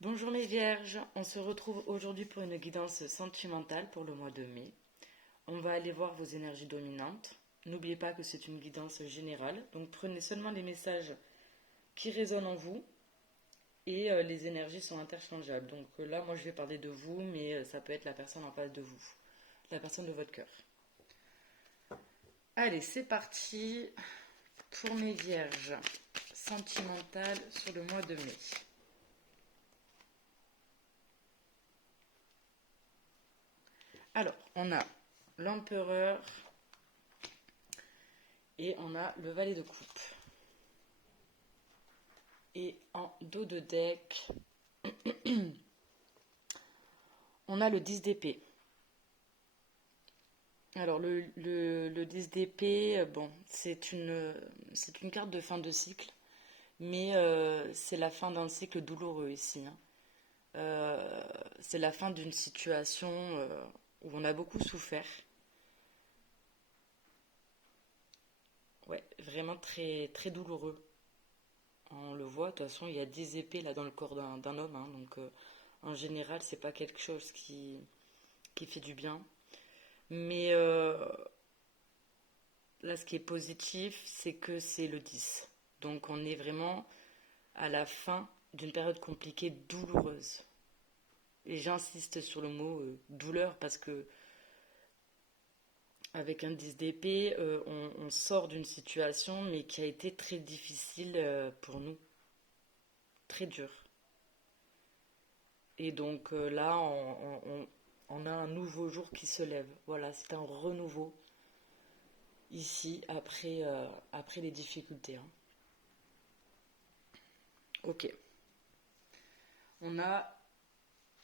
Bonjour mes vierges, on se retrouve aujourd'hui pour une guidance sentimentale pour le mois de mai. On va aller voir vos énergies dominantes. N'oubliez pas que c'est une guidance générale, donc prenez seulement les messages qui résonnent en vous et les énergies sont interchangeables. Donc là, moi je vais parler de vous, mais ça peut être la personne en face de vous, la personne de votre cœur. Allez, c'est parti pour mes vierges sentimentales sur le mois de mai. Alors, on a l'empereur et on a le valet de coupe. Et en dos de deck, on a le 10 d'épée. Alors le 10 d'épée, bon, c'est une carte de fin de cycle, mais c'est la fin d'un cycle douloureux ici, hein. C'est la fin d'une situation où on a beaucoup souffert. Ouais, vraiment très, très douloureux. On le voit, de toute façon, il y a 10 épées là dans le corps d'un homme, hein, donc en général, c'est pas quelque chose qui fait du bien. Mais là, ce qui est positif, c'est que c'est le 10. Donc on est vraiment à la fin d'une période compliquée, douloureuse. Et j'insiste sur le mot douleur parce que avec un 10 d'épée, on sort d'une situation mais qui a été très difficile pour nous, très dur. Et donc là, on a un nouveau jour qui se lève. Voilà, c'est un renouveau ici après les difficultés, hein. Ok. On a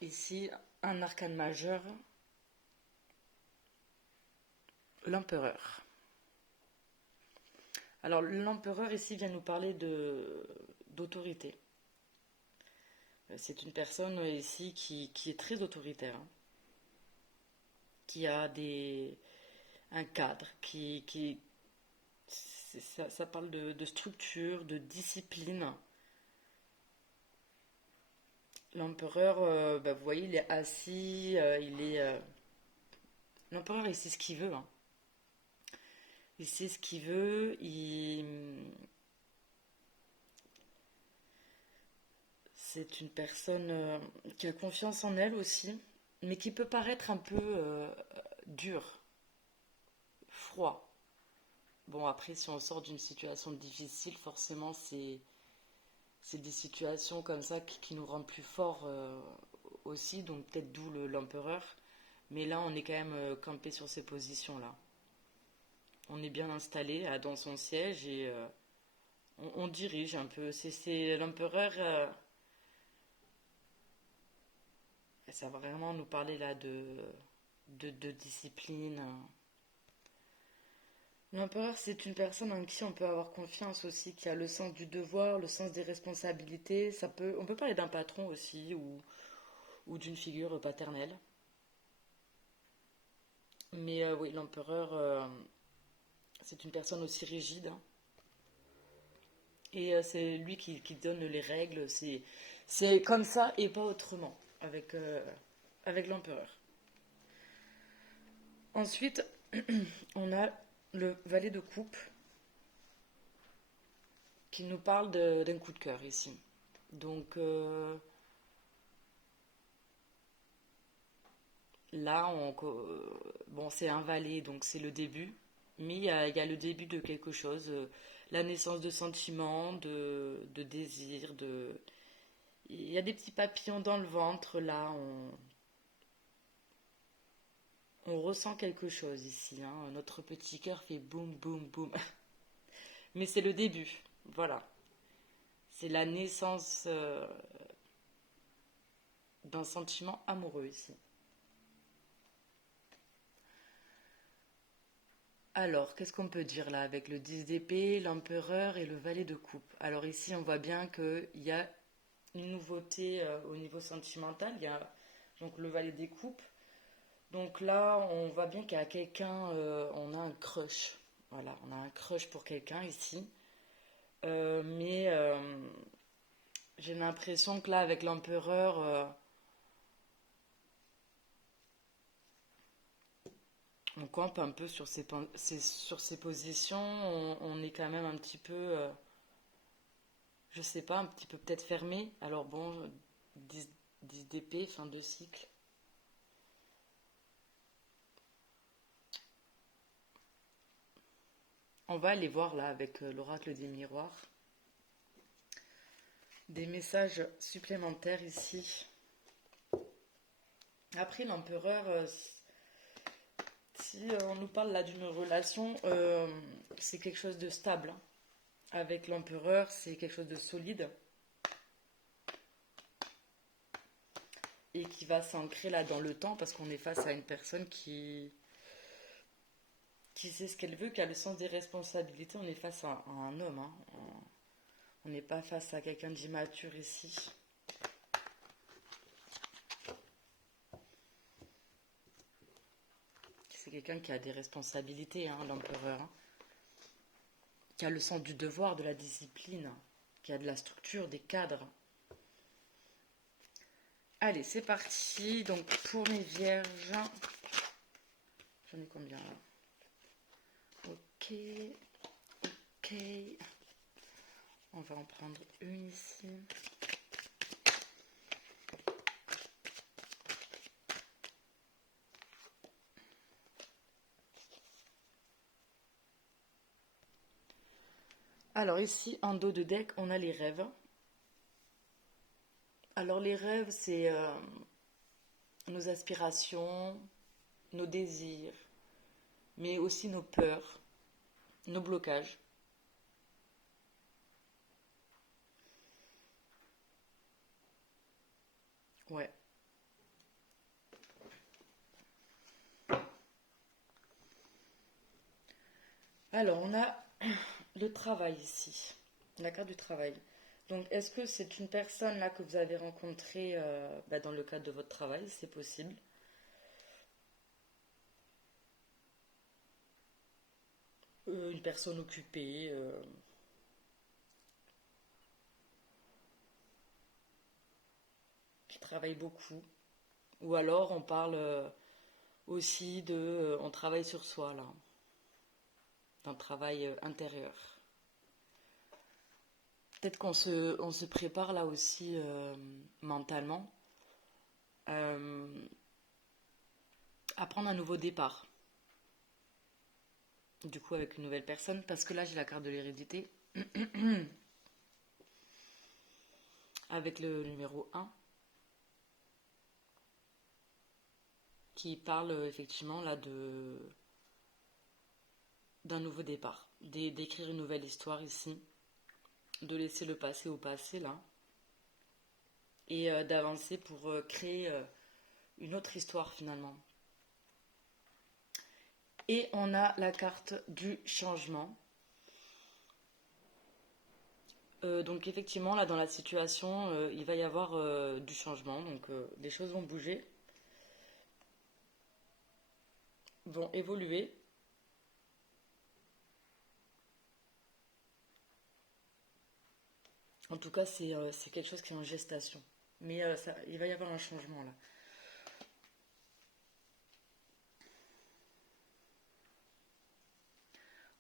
ici un arcane majeur, l'empereur. Alors l'empereur ici vient nous parler d'autorité. C'est une personne ici qui est très autoritaire, hein, qui a un cadre, ça parle de structure, de discipline. L'empereur, bah, vous voyez, il est assis, l'empereur, il sait ce qu'il veut, hein. Il sait ce qu'il veut, c'est une personne qui a confiance en elle aussi, mais qui peut paraître un peu dur, froid. Bon, après, si on sort d'une situation difficile, forcément, c'est des situations comme ça qui nous rendent plus forts aussi, donc peut-être d'où l'empereur. Mais là, on est quand même campé sur ces positions-là. On est bien installé dans son siège et on dirige un peu. C'est l'empereur. Ça va vraiment nous parler là de discipline. L'empereur, c'est une personne en qui on peut avoir confiance aussi, qui a le sens du devoir, le sens des responsabilités. On peut parler d'un patron aussi ou d'une figure paternelle. Mais oui, l'empereur, c'est une personne aussi rigide, hein. Et c'est lui qui donne les règles. C'est comme ça et pas autrement avec l'empereur. Ensuite, on a le valet de coupe qui nous parle d'un coup de cœur ici. Donc là, bon, c'est un valet, donc c'est le début. Mais il y a le début de quelque chose, la naissance de sentiments, de désirs, il y a des petits papillons dans le ventre, là, on ressent quelque chose ici, hein. Notre petit cœur fait boum, boum, boum. Mais c'est le début, voilà. C'est la naissance d'un sentiment amoureux ici. Alors, qu'est-ce qu'on peut dire là avec le 10 d'épée, l'empereur et le valet de coupe? Alors ici, on voit bien qu'il y a une nouveauté au niveau sentimental. Il y a donc le valet des coupes. Donc là, on voit bien qu'il y a quelqu'un, on a un crush. Voilà, on a un crush pour quelqu'un ici. Mais J'ai l'impression que là, avec l'empereur, on campe un peu sur sur ses positions. On est quand même un petit peu, je sais pas, un petit peu peut-être fermé. Alors bon, 10, 10 d'épée, fin de cycle. On va aller voir là avec l'oracle des miroirs. Des messages supplémentaires ici. Après, l'empereur, si on nous parle là d'une relation, c'est quelque chose de stable, hein. Avec l'empereur, c'est quelque chose de solide et qui va s'ancrer là dans le temps parce qu'on est face à une personne qui sait ce qu'elle veut, qui a le sens des responsabilités. On est face à un homme, hein. On n'est pas face à quelqu'un d'immature ici. C'est quelqu'un qui a des responsabilités, hein, l'empereur, hein. Qui a le sens du devoir, de la discipline, qui a de la structure, des cadres. Allez, c'est parti. Donc, pour mes vierges, j'en ai combien là? Ok, ok. On va en prendre une ici. Alors ici, en dos de deck, on a les rêves. Alors les rêves, c'est nos aspirations, nos désirs, mais aussi nos peurs, nos blocages. Ouais. Alors on a le travail ici, la carte du travail. Donc est-ce que c'est une personne là que vous avez rencontrée dans le cadre de votre travail? C'est possible. Une personne occupée, qui travaille beaucoup. Ou alors on parle aussi de... on travaille sur soi là, d'un travail intérieur. Peut-être on se prépare là aussi mentalement euh, à prendre un nouveau départ. Du coup avec une nouvelle personne, parce que là j'ai la carte de l'hérédité avec le numéro 1 qui parle effectivement là de d'un nouveau départ, d'écrire une nouvelle histoire ici, de laisser le passé au passé là, et d'avancer pour créer une autre histoire finalement. Et on a la carte du changement. Donc effectivement, là dans la situation, il va y avoir du changement, donc les choses vont bouger, vont évoluer. En tout cas, c'est quelque chose qui est en gestation. Mais il va y avoir un changement là.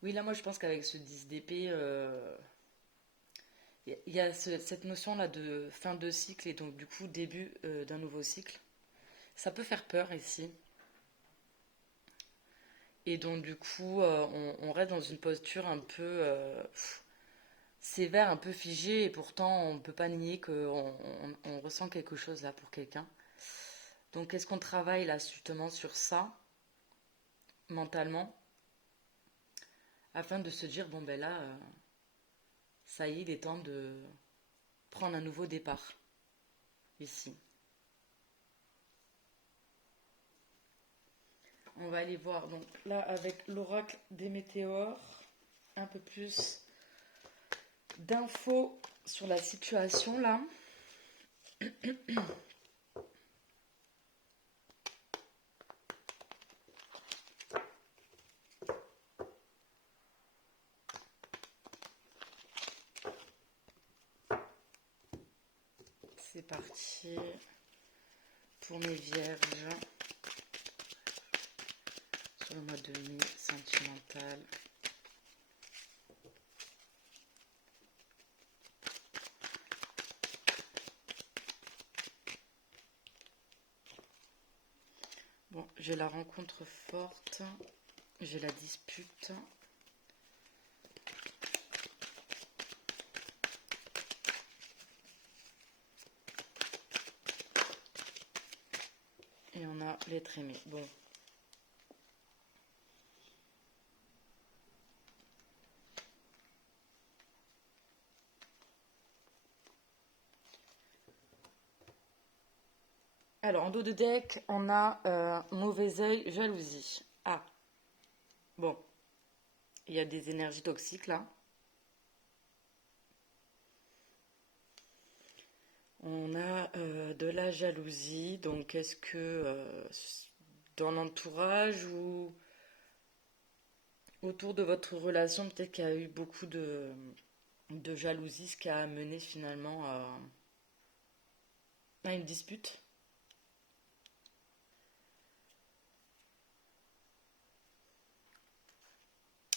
Oui, là moi je pense qu'avec ce 10 d'épée, il y a cette notion là de fin de cycle et donc du coup début d'un nouveau cycle. Ça peut faire peur ici. Et donc du coup, on reste dans une posture un peu sévère, un peu figée, et pourtant on ne peut pas nier qu'on ressent quelque chose là pour quelqu'un. Donc est-ce qu'on travaille là justement sur ça, mentalement, afin de se dire, bon ben là, ça y est, il est temps de prendre un nouveau départ, ici. On va aller voir, donc là, avec l'oracle des météores, un peu plus d'infos sur la situation là. parti pour mes vierges sur le mois de mai sentimental. Bon, j'ai la rencontre forte, j'ai la dispute. Et on a l'être aimé. Bon. Alors, en dos de deck, on a mauvais œil, jalousie. Ah, bon. Il y a des énergies toxiques là. On a de la jalousie. Donc, est-ce que dans l'entourage ou autour de votre relation, peut-être qu'il y a eu beaucoup de jalousie, ce qui a amené finalement à une dispute?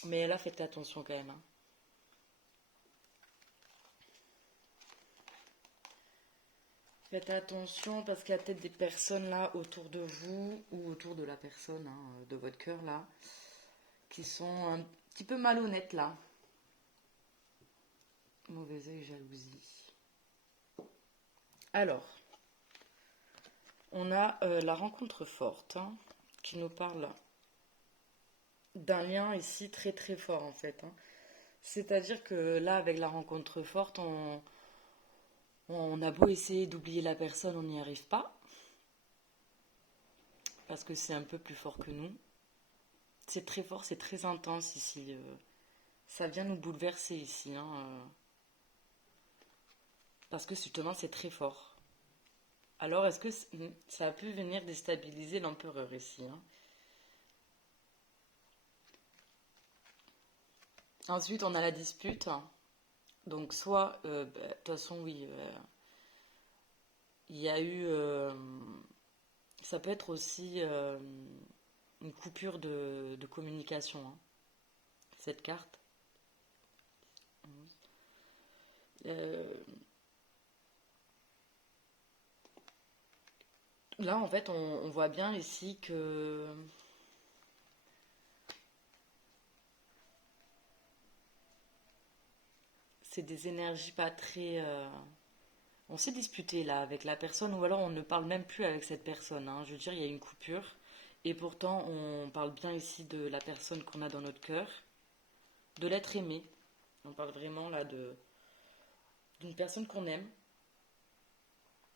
Mais là, faites attention quand même, hein. Faites attention parce qu'il y a peut-être des personnes là autour de vous ou autour de la personne hein, de votre cœur là qui sont un petit peu malhonnêtes là. Mauvais œil, jalousie. Alors, on a la rencontre forte hein, qui nous parle d'un lien ici très très fort en fait, hein. C'est-à-dire que là, avec la rencontre forte, on a beau essayer d'oublier la personne, on n'y arrive pas. Parce que c'est un peu plus fort que nous. C'est très fort, c'est très intense ici. Ça vient nous bouleverser ici, hein, parce que justement, c'est très fort. Alors, est-ce que ça a pu venir déstabiliser l'empereur ici, hein? Ensuite, on a la dispute. Donc, soit, de toute façon, oui, il y a eu. Ça peut être aussi une coupure de communication, hein, cette carte. Euh, Là, en fait, on voit bien ici que c'est des énergies pas très. On s'est disputé là avec la personne, ou alors on ne parle même plus avec cette personne, hein. Je veux dire, il y a une coupure. Et pourtant, on parle bien ici de la personne qu'on a dans notre cœur, de l'être aimé. On parle vraiment là d'une personne qu'on aime.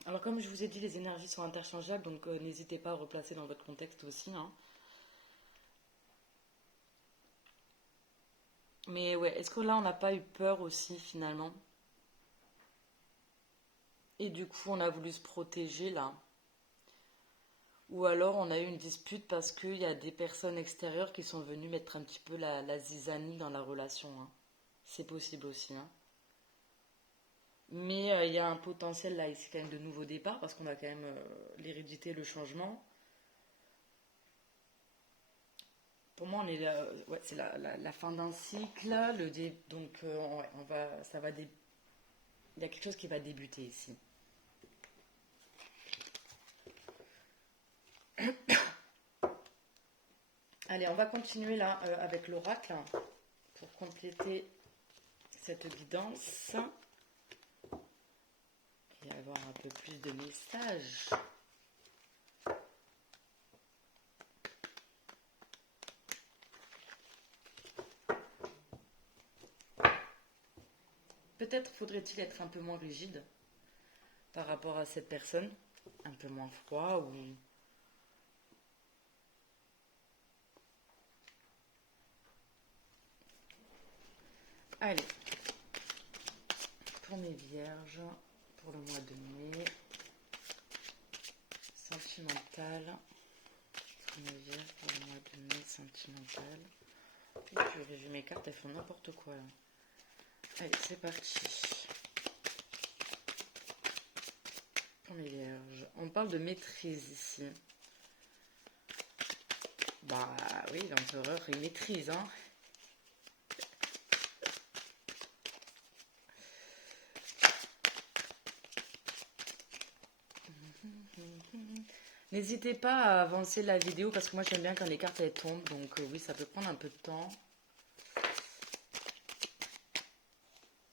Alors, comme je vous ai dit, les énergies sont interchangeables, donc n'hésitez pas à replacer dans votre contexte aussi, hein. Mais ouais, est-ce que là, on n'a pas eu peur aussi finalement? Et du coup, on a voulu se protéger là. Ou alors, on a eu une dispute parce qu'il y a des personnes extérieures qui sont venues mettre un petit peu la zizanie dans la relation, hein. C'est possible aussi, hein. Mais il y a un potentiel là, ici, quand même, de nouveau départ parce qu'on a quand même l'hérédité, le changement. Pour moi, on est là, ouais, c'est la fin d'un cycle. Donc, ouais, il y a quelque chose qui va débuter ici. Allez, on va continuer là avec l'oracle hein, pour compléter cette guidance et avoir un peu plus de messages. Peut-être faudrait-il être un peu moins rigide par rapport à cette personne, un peu moins froid ou... Allez, pour mes vierges, pour le mois de mai, sentimental. Pour mes vierges, pour le mois de mai, sentimental. J'ai vu mes cartes, elles font n'importe quoi là. Allez, c'est parti. pour mes vierges. On parle de maîtrise ici. Bah oui, l'empereur, il maîtrise, hein. N'hésitez pas à avancer la vidéo parce que moi j'aime bien quand les cartes elles tombent. Donc oui, ça peut prendre un peu de temps.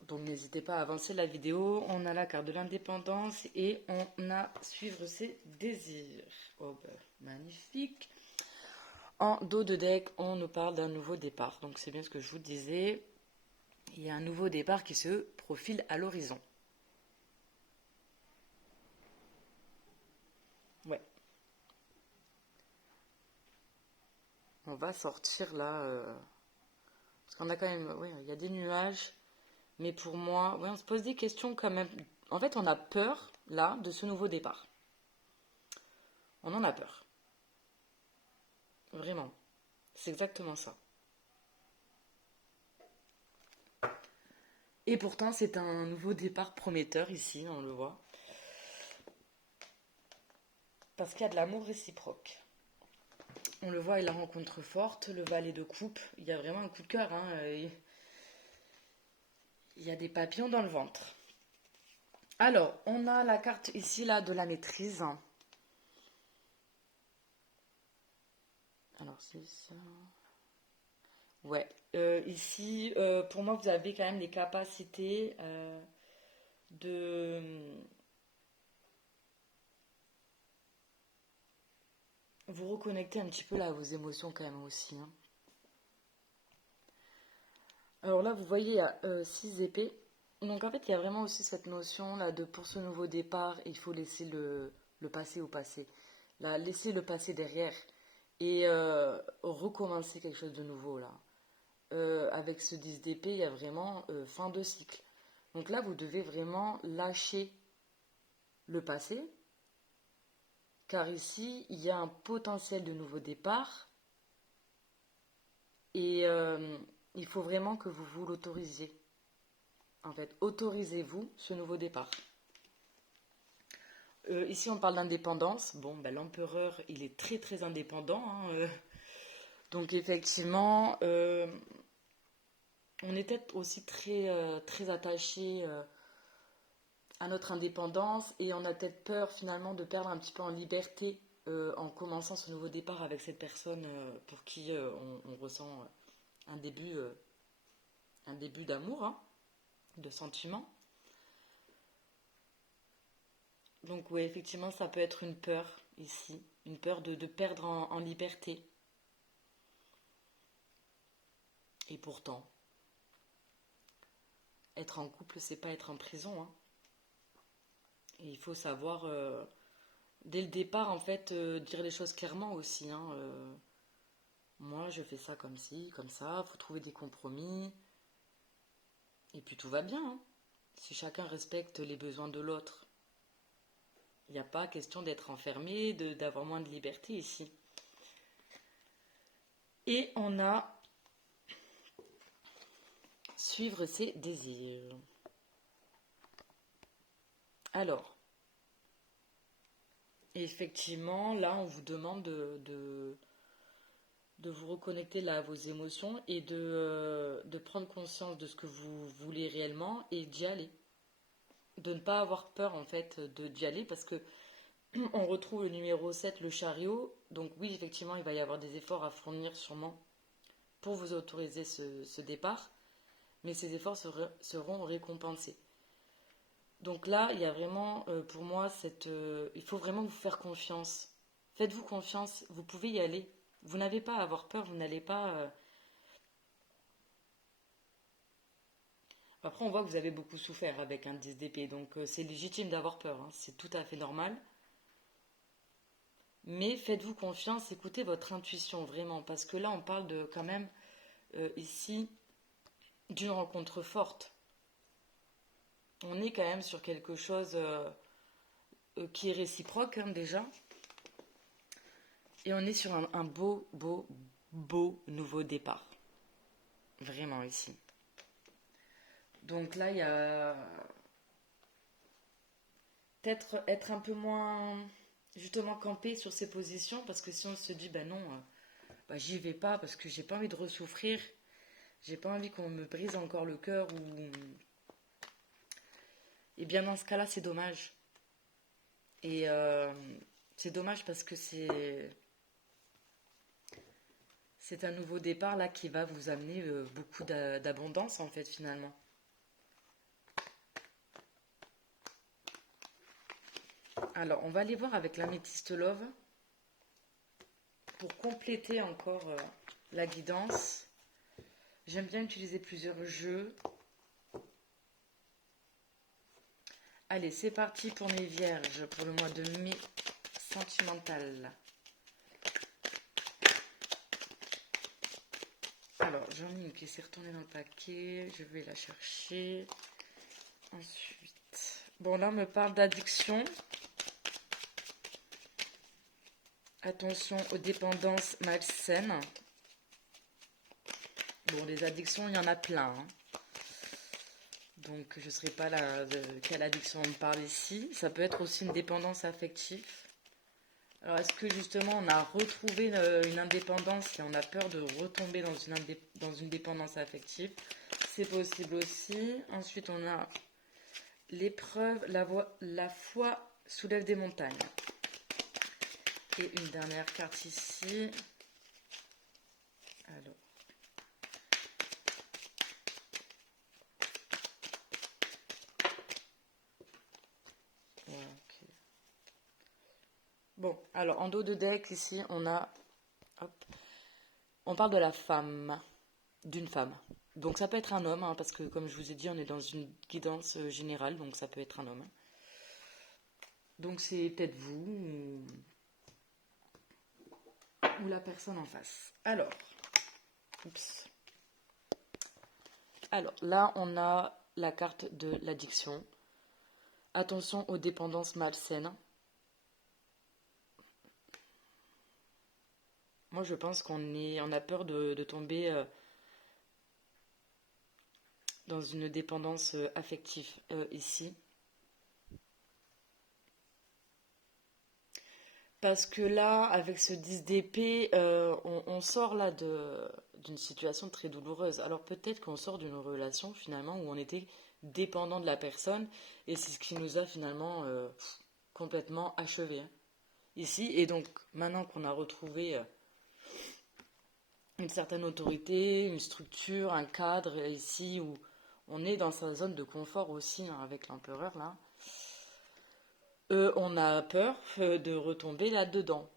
Donc n'hésitez pas à avancer la vidéo. On a la carte de l'indépendance et on a suivre ses désirs. Oh ben, magnifique. En dos de deck, on nous parle d'un nouveau départ. Donc c'est bien ce que je vous disais. Il y a un nouveau départ qui se profile à l'horizon. Ouais. On va sortir là. Parce qu'on a quand même. Oui, il y a des nuages. Mais pour moi, ouais, on se pose des questions quand même. En fait, on a peur, là, de ce nouveau départ. On en a peur. Vraiment. C'est exactement ça. Et pourtant, c'est un nouveau départ prometteur ici, on le voit. Parce qu'il y a de l'amour réciproque. On le voit, il la rencontre forte, le valet de coupe. Il y a vraiment un coup de cœur, hein. Il y a des papillons dans le ventre. Alors, on a la carte ici, là, de la maîtrise. Alors, c'est ça. Ouais. Ici, pour moi, vous avez quand même les capacités de vous reconnecter un petit peu là à vos émotions quand même aussi, hein. Alors là, vous voyez, il y a 6 épées. Donc en fait, il y a vraiment aussi cette notion là de pour ce nouveau départ, il faut laisser le passé au passé. Là, laisser le passé derrière et recommencer quelque chose de nouveau là. Avec ce 10 d'épée, il y a vraiment fin de cycle. Donc là, vous devez vraiment lâcher le passé, car ici, il y a un potentiel de nouveau départ et il faut vraiment que vous vous l'autorisiez. En fait, autorisez-vous ce nouveau départ. Ici, on parle d'indépendance. Bon, ben, l'empereur, il est très très indépendant, hein, donc effectivement, on est peut-être aussi très très attaché à notre indépendance et on a peut-être peur finalement de perdre un petit peu en liberté en commençant ce nouveau départ avec cette personne pour qui on ressent un début d'amour, hein, de sentiment. Donc oui, effectivement, ça peut être une peur ici, une peur de perdre en liberté. Et pourtant, être en couple, c'est pas être en prison, hein. Et il faut savoir, dès le départ, en fait, dire les choses clairement aussi, hein. Moi, je fais ça comme ci, comme ça, faut trouver des compromis. Et puis tout va bien, hein. Si chacun respecte les besoins de l'autre, il n'y a pas question d'être enfermé, d'avoir moins de liberté ici. Et on a suivre ses désirs. Alors, effectivement, là, on vous demande de vous reconnecter là à vos émotions et de prendre conscience de ce que vous voulez réellement et d'y aller. De ne pas avoir peur, en fait, d'y aller parce que on retrouve le numéro 7, le chariot. Donc oui, effectivement, il va y avoir des efforts à fournir sûrement pour vous autoriser ce départ, mais ces efforts seront récompensés. Donc là, il y a vraiment, pour moi, il faut vraiment vous faire confiance. Faites-vous confiance, vous pouvez y aller. Vous n'avez pas à avoir peur, vous n'allez pas... Après, on voit que vous avez beaucoup souffert avec un 10 d'épée, donc c'est légitime d'avoir peur, hein, c'est tout à fait normal. Mais faites-vous confiance, écoutez votre intuition vraiment, parce que là, on parle de quand même, ici, d'une rencontre forte. On est quand même sur quelque chose qui est réciproque, hein, déjà. Et on est sur un beau, beau, beau nouveau départ. Vraiment ici. Donc là, il y a peut-être être un peu moins justement campé sur ses positions parce que si on se dit bah non, bah, j'y vais pas parce que j'ai pas envie de ressouffrir, j'ai pas envie qu'on me brise encore le cœur ou et bien dans ce cas-là c'est dommage et c'est dommage parce que c'est un nouveau départ là qui va vous amener beaucoup d'abondance en fait finalement. Alors on va aller voir avec l'améthyste love pour compléter encore la guidance. J'aime bien utiliser plusieurs jeux. Allez, c'est parti pour mes vierges pour le mois de mai sentimental. Alors, j'en ai une qui s'est retournée dans le paquet. Je vais la chercher. Ensuite. Bon, là, on me parle d'addiction. Attention aux dépendances malsaines. Bon, les addictions, il y en a plein. Hein. Donc, je ne saurais pas de quelle addiction on me parle ici. Ça peut être aussi une dépendance affective. Alors, est-ce que justement on a retrouvé une indépendance et on a peur de retomber dans une dépendance affective? C'est possible aussi. Ensuite, on a l'épreuve, la foi soulève des montagnes. Et une dernière carte ici. Alors. Ouais, ok. Bon, alors en dos de deck ici, on a. Hop, on parle de la femme, d'une femme. Donc ça peut être un homme, hein, parce que comme je vous ai dit, on est dans une guidance générale, donc ça peut être un homme. Donc c'est peut-être vous ou la personne en face. Alors, oups. Alors là, on a la carte de l'addiction. Attention aux dépendances malsaines. Moi, je pense on a peur de tomber dans une dépendance affective ici. Parce que là, avec ce 10 d'épée, on sort là d'une situation très douloureuse. Alors peut-être qu'on sort d'une relation finalement où on était dépendant de la personne et c'est ce qui nous a finalement complètement achevé hein, ici. Et donc maintenant qu'on a retrouvé une certaine autorité, une structure, un cadre ici où on est dans sa zone de confort aussi hein, avec l'empereur là, on a peur de retomber là-dedans.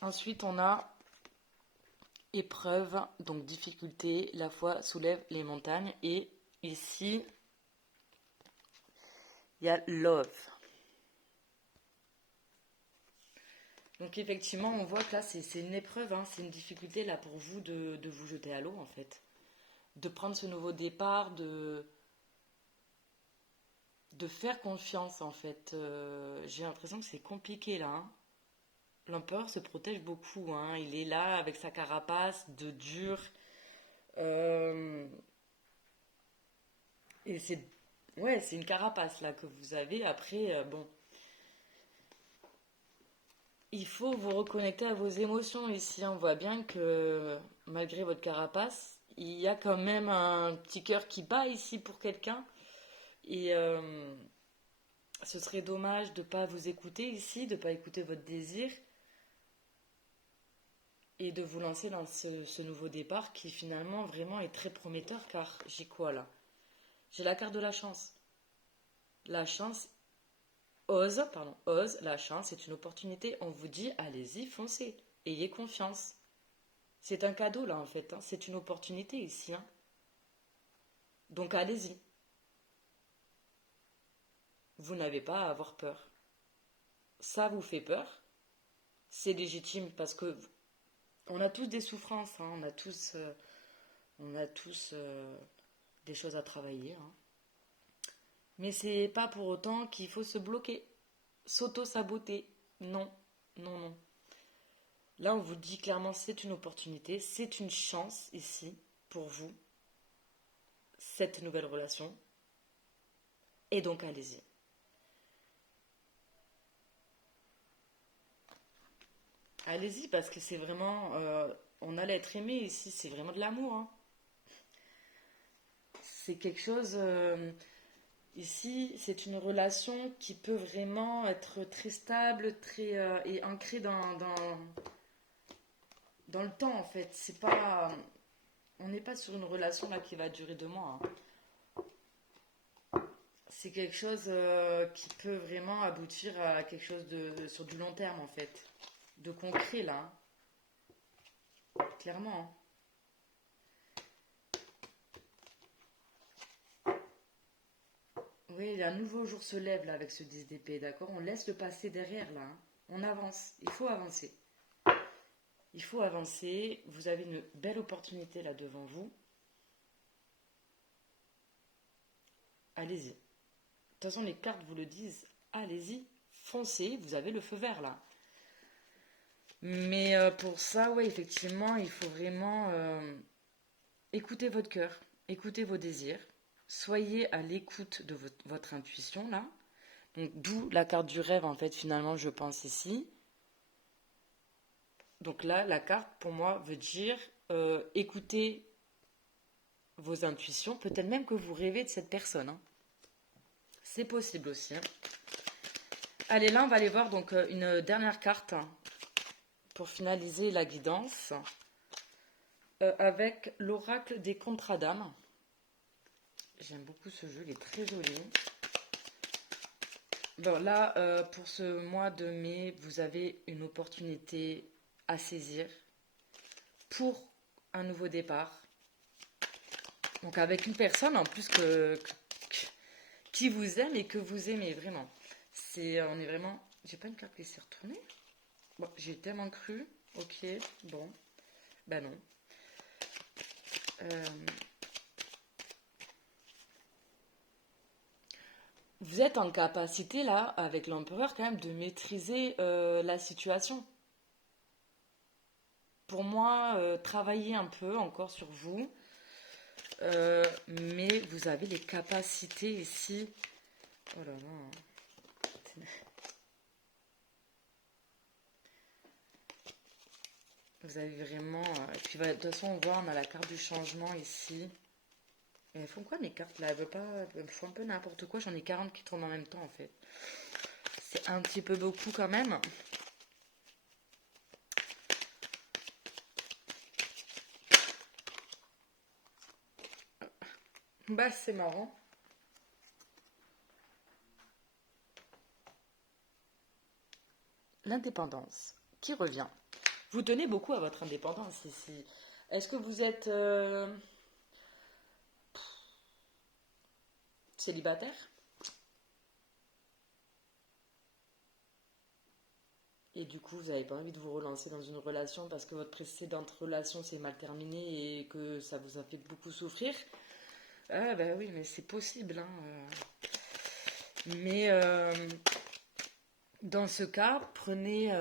Ensuite, on a épreuve, donc difficulté, la foi soulève les montagnes. Et ici, il y a love. Donc effectivement, on voit que là, c'est une épreuve, hein, c'est une difficulté là pour vous de vous jeter à l'eau en fait. De prendre ce nouveau départ, de faire confiance en fait. J'ai l'impression que c'est compliqué là. Hein. L'empereur se protège beaucoup. Hein. Il est là avec sa carapace de dur. Euh, et c'est une carapace là que vous avez. Après, bon, il faut vous reconnecter à vos émotions ici. On voit bien que malgré votre carapace, il y a quand même un petit cœur qui bat ici pour quelqu'un. Et ce serait dommage de ne pas vous écouter ici, de ne pas écouter votre désir et de vous lancer dans ce nouveau départ qui finalement vraiment est très prometteur car j'ai quoi là? J'ai la carte de la chance. La chance ose, la chance est une opportunité. On vous dit, allez-y, foncez, ayez confiance. C'est un cadeau là en fait, hein. C'est une opportunité ici. Hein. Donc allez-y. Vous n'avez pas à avoir peur. Ça vous fait peur, c'est légitime parce que on a tous des souffrances, hein. On a tous des choses à travailler. Hein. Mais c'est pas pour autant qu'il faut se bloquer, s'auto-saboter. Non, non, non. Là, on vous dit clairement, c'est une opportunité, c'est une chance ici pour vous, cette nouvelle relation. Et donc allez-y. Allez-y parce que c'est vraiment... on a l'être aimé ici, c'est vraiment de l'amour, hein. C'est quelque chose... ici, c'est une relation qui peut vraiment être très stable, très et ancrée dans le temps en fait. C'est pas, on n'est pas sur une relation là qui va durer 2 mois, hein. C'est quelque chose qui peut vraiment aboutir à quelque chose sur du long terme en fait, de concret là, hein. Clairement, hein. Oui, un nouveau jour se lève là avec ce 10 d'épée, d'accord? On laisse le passé derrière là, hein. On avance, il faut avancer. Il faut avancer, vous avez une belle opportunité là devant vous. Allez-y. De toute façon, les cartes vous le disent. Allez-y, foncez, vous avez le feu vert là. Mais pour ça, ouais, effectivement, il faut vraiment écouter votre cœur, écouter vos désirs. Soyez à l'écoute de votre intuition là. Donc, d'où la carte du rêve, en fait, finalement, je pense ici. Donc là, la carte, pour moi, veut dire écoutez vos intuitions. Peut-être même que vous rêvez de cette personne, hein. C'est possible aussi, hein. Allez, là, on va aller voir donc une dernière carte pour finaliser la guidance avec l'oracle des contrats d'âme. J'aime beaucoup ce jeu, il est très joli. Bon, là, pour ce mois de mai, vous avez une opportunité à saisir pour un nouveau départ. Donc avec une personne en plus qui vous aime et que vous aimez vraiment. On est vraiment... J'ai pas une carte qui s'est retournée. Bon, j'ai tellement cru. Ok, bon. Bah non. Euh, Vous êtes en capacité là, avec l'empereur, quand même, de maîtriser la situation. Pour moi, travaillez un peu encore sur vous. Mais vous avez les capacités ici. Oh là là. Vous avez vraiment... Et puis de toute façon, on voit, on a la carte du changement ici. Et elles font quoi mes cartes là? Elles font un peu n'importe quoi. J'en ai 40 qui tournent en même temps en fait. C'est un petit peu beaucoup quand même. Bah c'est marrant. L'indépendance qui revient. Vous tenez beaucoup à votre indépendance ici. Est-ce que vous êtes célibataire? Et du coup, vous n'avez pas envie de vous relancer dans une relation parce que votre précédente relation s'est mal terminée et que ça vous a fait beaucoup souffrir? Ah bah oui, mais c'est possible, hein. Mais dans ce cas, prenez...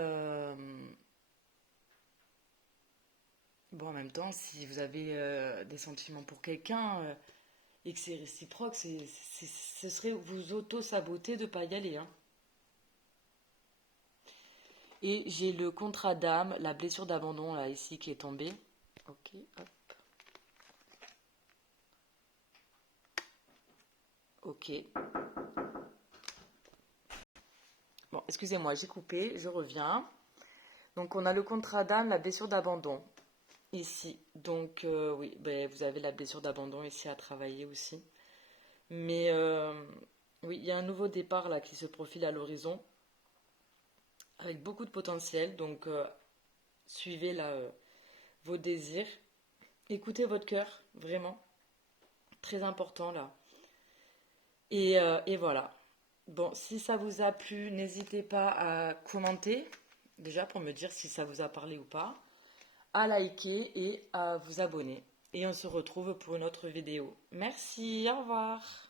Bon, en même temps, si vous avez des sentiments pour quelqu'un et que c'est réciproque, ce serait vous auto-saboter de ne pas y aller, hein. Et j'ai le contrat d'âme, la blessure d'abandon là ici qui est tombée. Ok, hop. Ok. Bon, excusez-moi, j'ai coupé, je reviens. Donc on a le contrat d'âme, la blessure d'abandon ici. Donc oui, ben, vous avez la blessure d'abandon ici à travailler aussi. Mais oui, il y a un nouveau départ là qui se profile à l'horizon avec beaucoup de potentiel. Donc suivez là vos désirs. Écoutez votre cœur, vraiment. Très important là. Et voilà. Bon, si ça vous a plu, n'hésitez pas à commenter, déjà pour me dire si ça vous a parlé ou pas, à liker et à vous abonner. Et on se retrouve pour une autre vidéo. Merci, au revoir.